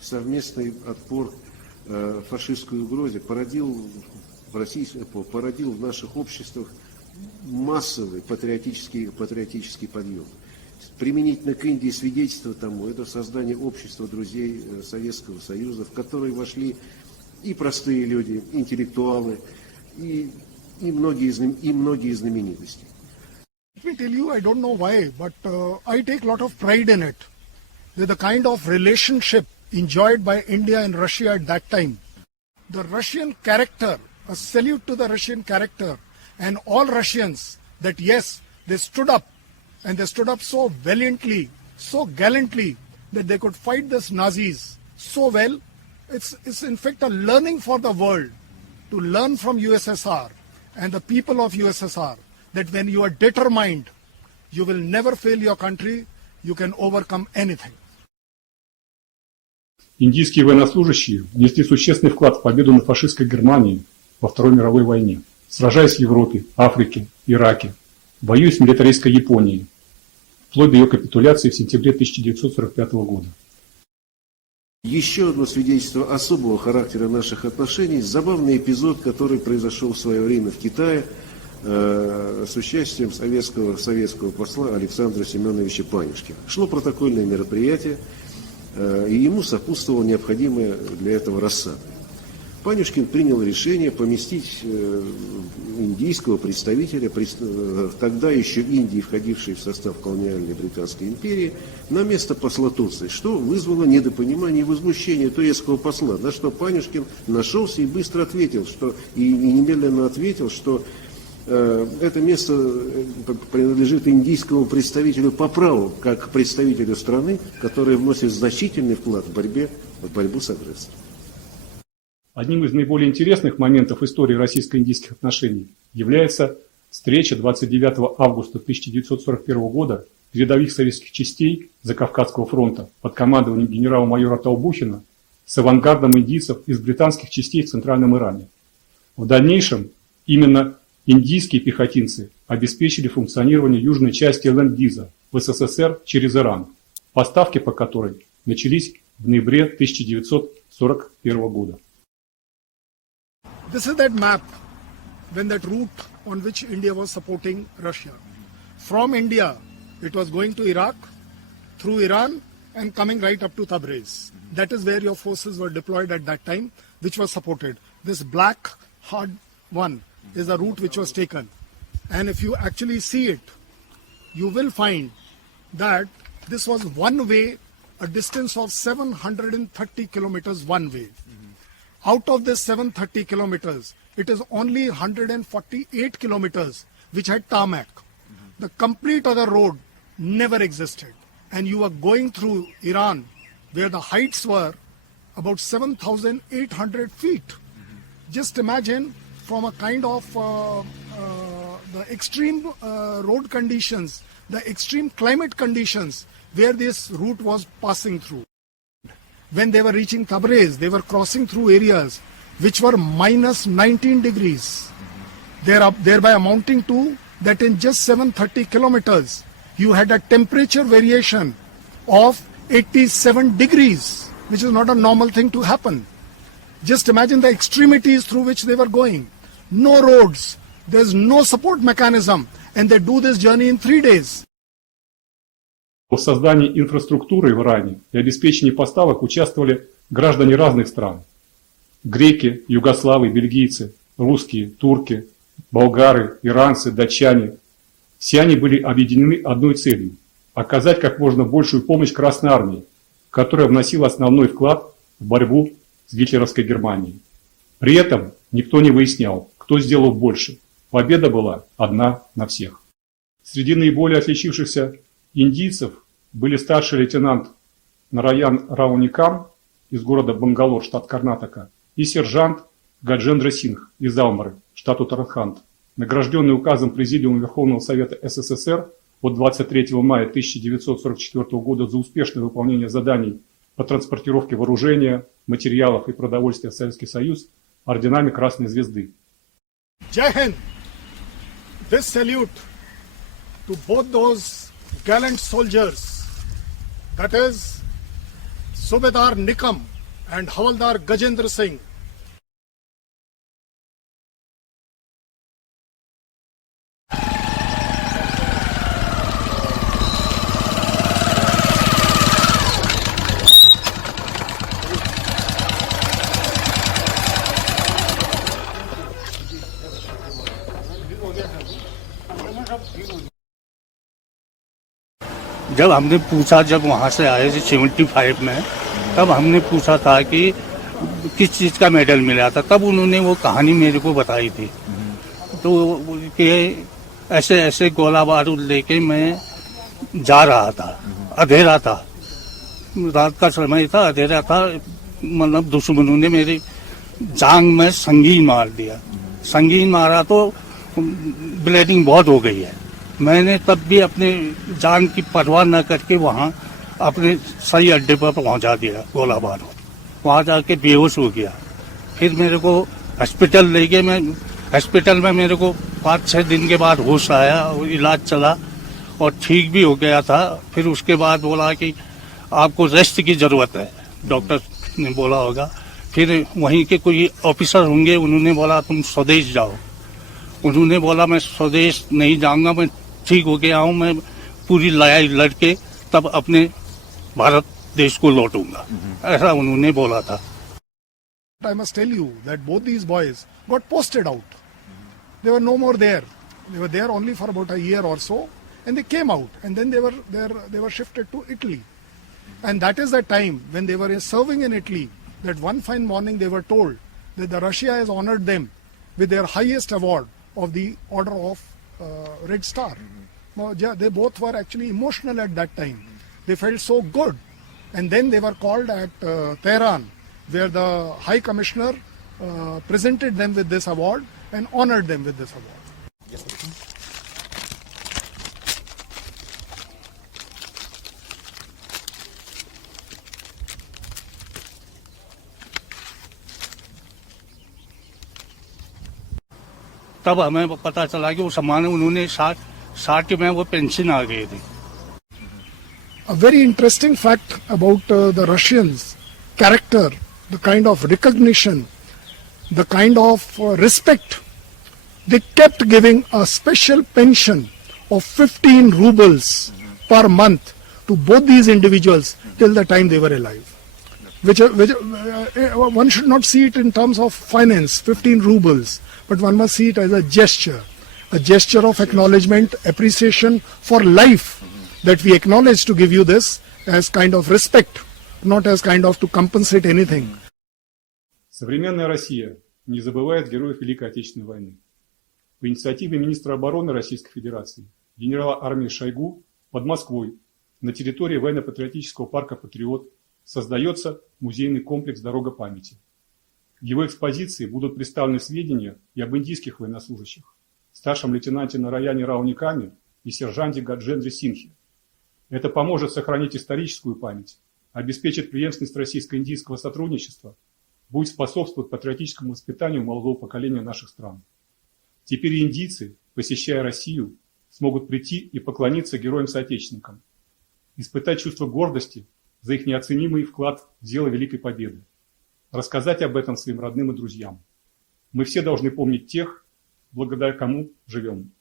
совместный отпор фашистской угрозе породил в наших обществах массовый патриотический подъем. Применительно к Индии свидетельство тому – это создание общества друзей Советского Союза, в которое вошли и простые люди, интеллектуалы, и многие знаменитости. Let me tell you, I don't know why, but I take a lot of pride in it. The kind of relationship enjoyed by India and Russia at that time. The Russian character, a salute to the Russian character and all Russians that yes, they stood up and they stood up so valiantly, so gallantly that they could fight these Nazis so well. It's in fact a learning for the world to learn from USSR and the people of USSR that when you are determined, you will never fail your country, you can overcome anything. Индийские военнослужащие внесли существенный вклад в победу над фашистской Германией во Второй мировой войне, сражаясь в Европе, Африке, Ираке, воюя с милитаристской Японией, вплоть до ее капитуляции в сентябре 1945 года. Еще одно свидетельство особого характера наших отношений – забавный эпизод, который произошел в свое время в Китае с участием советского посла Александра Семеновича Панюшкина. Шло протокольное мероприятие, и ему сопутствовала необходимая для этого рассада. Панюшкин принял решение поместить индийского представителя, тогда еще Индии, входившей в состав колониальной Британской империи, на место посла Турции, что вызвало недопонимание и возмущение турецкого посла, на что Панюшкин нашелся и быстро ответил, и немедленно ответил, что это место принадлежит индийскому представителю по праву, как представителю страны, которая вносит значительный вклад в борьбу с агрессором. Одним из наиболее интересных моментов истории российско-индийских отношений является встреча 29 августа 1941 года передовых советских частей Закавказского фронта под командованием генерала-майора Толбухина с авангардом индийцев из британских частей в Центральном Иране. В дальнейшем именно индийские пехотинцы обеспечили функционирование южной части Ленд-Лиза в СССР через Иран, поставки по которой начались в ноябре 1941 года. This is that map, when that route on which India was supporting Russia. From India, it was going to Iraq, through Iran, and coming right up to Tabriz. That is where your forces were deployed at that time, which was supported. This black hard one is the route which was taken. And if you actually see it, you will find that this was one way, a distance of 730 kilometers one way. Out of this 730 kilometers, it is only 148 kilometers which had tarmac. The complete other road never existed. And you are going through Iran, where the heights were about 7,800 feet. Just imagine from a kind of the extreme road conditions, the extreme climate conditions where this route was passing through. When they were reaching Tabriz, they were crossing through areas which were minus 19 degrees. Thereby amounting to that in just 730 kilometers, you had a temperature variation of 87 degrees, which is not a normal thing to happen. Just imagine the extremities through which they were going. No roads, there's no support mechanism, and they do this journey in 3 days. В создании инфраструктуры в Иране и обеспечении поставок участвовали граждане разных стран. Греки, югославы, бельгийцы, русские, турки, болгары, иранцы, датчане. Все они были объединены одной целью – оказать как можно большую помощь Красной Армии, которая вносила основной вклад в борьбу с гитлеровской Германией. При этом никто не выяснял, кто сделал больше. Победа была одна на всех. Среди наиболее отличившихся индийцев были старший лейтенант Нараян Рауникам из города Бангалор, штат Карнатака, и сержант Гаджендра Сингх из Алмары, штат Уттараханд, награжденный указом Президиума Верховного Совета СССР от 23 мая 1944 года за успешное выполнение заданий по транспортировке вооружения, материалов и продовольствия в Советский Союз орденами Красной Звезды. Jai Hind! This salute to both those gallant soldiers, that is Subedar Nikam and Havaldar Gajendra Singh. जब हमने पूछा, जब वहाँ से आए थे 75 में, तब हमने पूछा था कि किस चीज़ का मेडल मिला था, तब उन्होंने वो कहानी मेरे को बताई थी। तो कि ऐसे ऐसे गोला बारूद लेके मैं जा रहा था, अंधेरा था, रात का समय था, अंधेरा था, मतलब दुश्मनों ने मेरी जांग में संगीन मार दिया। संगीन मारा तो ब्लीडिंग बहुत हो गई है। मैंने तब भी अपने जान की परवाह न करके वहाँ अपने सही अड्डे पर पहुँचा दिया गोला बारूद। वहाँ जाके बेहोश हो गया। फिर मेरे को हॉस्पिटल ले गए। मैं हॉस्पिटल में मेरे को 5-6 दिन के बाद होश आया, इलाज चला और ठीक भी हो गया था। फिर उसके बाद बोला कि आपको रेस्ट की ज़रूरत है, डॉक्टर ने बोला होगा। फिर वहीं के कोई ऑफिसर होंगे, उन्होंने बोला तुम स्वदेश जाओ। उन्होंने बोला मैं स्वदेश नहीं जाऊंगा, मैं ठीक हो गया हूँ, मैं पूरी लड़ाई लड़के तब अपने भारत देश को लौटूंगा, ऐसा उन्होंने बोला था। I must tell you that both these boys got posted out. They were no more there. They were there only for about a year or so, and they came out, and then they were shifted to Italy. And that is the time when they were serving in Italy, that one fine morning they were told that the Russia has honored them with their highest award of the Order of Red Star. Now, they both were actually emotional at that time. They felt so good. And then they were called at Tehran, where the High Commissioner presented them with this award and honored them with this award. तब हमें पता चला कि वो सम्मान उन्होंने 60 में वो पेंशन आ गई थी। A very interesting fact about the Russians' character, the kind of recognition, the kind of respect, they kept giving a special pension of 15 rubles per month to both these individuals till the time they were alive. Which one should not see it in terms of finance, 15 rubles, but one must see it as a gesture of acknowledgement, appreciation for life, that we acknowledge to give you this as kind of respect, not as kind of to compensate anything. Современная Россия не забывает героев Великой Отечественной войны. По инициативе министра обороны Российской Федерации, генерала армии Шойгу, под Москвой на территории военно-патриотического парка «Патриот» создается музейный комплекс «Дорога памяти». В его экспозиции будут представлены сведения и об индийских военнослужащих, старшем лейтенанте Нараяне Рауникаме и сержанте Гаджендре Синхе. Это поможет сохранить историческую память, обеспечит преемственность российско-индийского сотрудничества, будет способствовать патриотическому воспитанию молодого поколения наших стран. Теперь и индийцы, посещая Россию, смогут прийти и поклониться героям-соотечественникам, испытать чувство гордости за их неоценимый вклад в дело Великой Победы, рассказать об этом своим родным и друзьям. Мы все должны помнить тех, благодаря кому живем.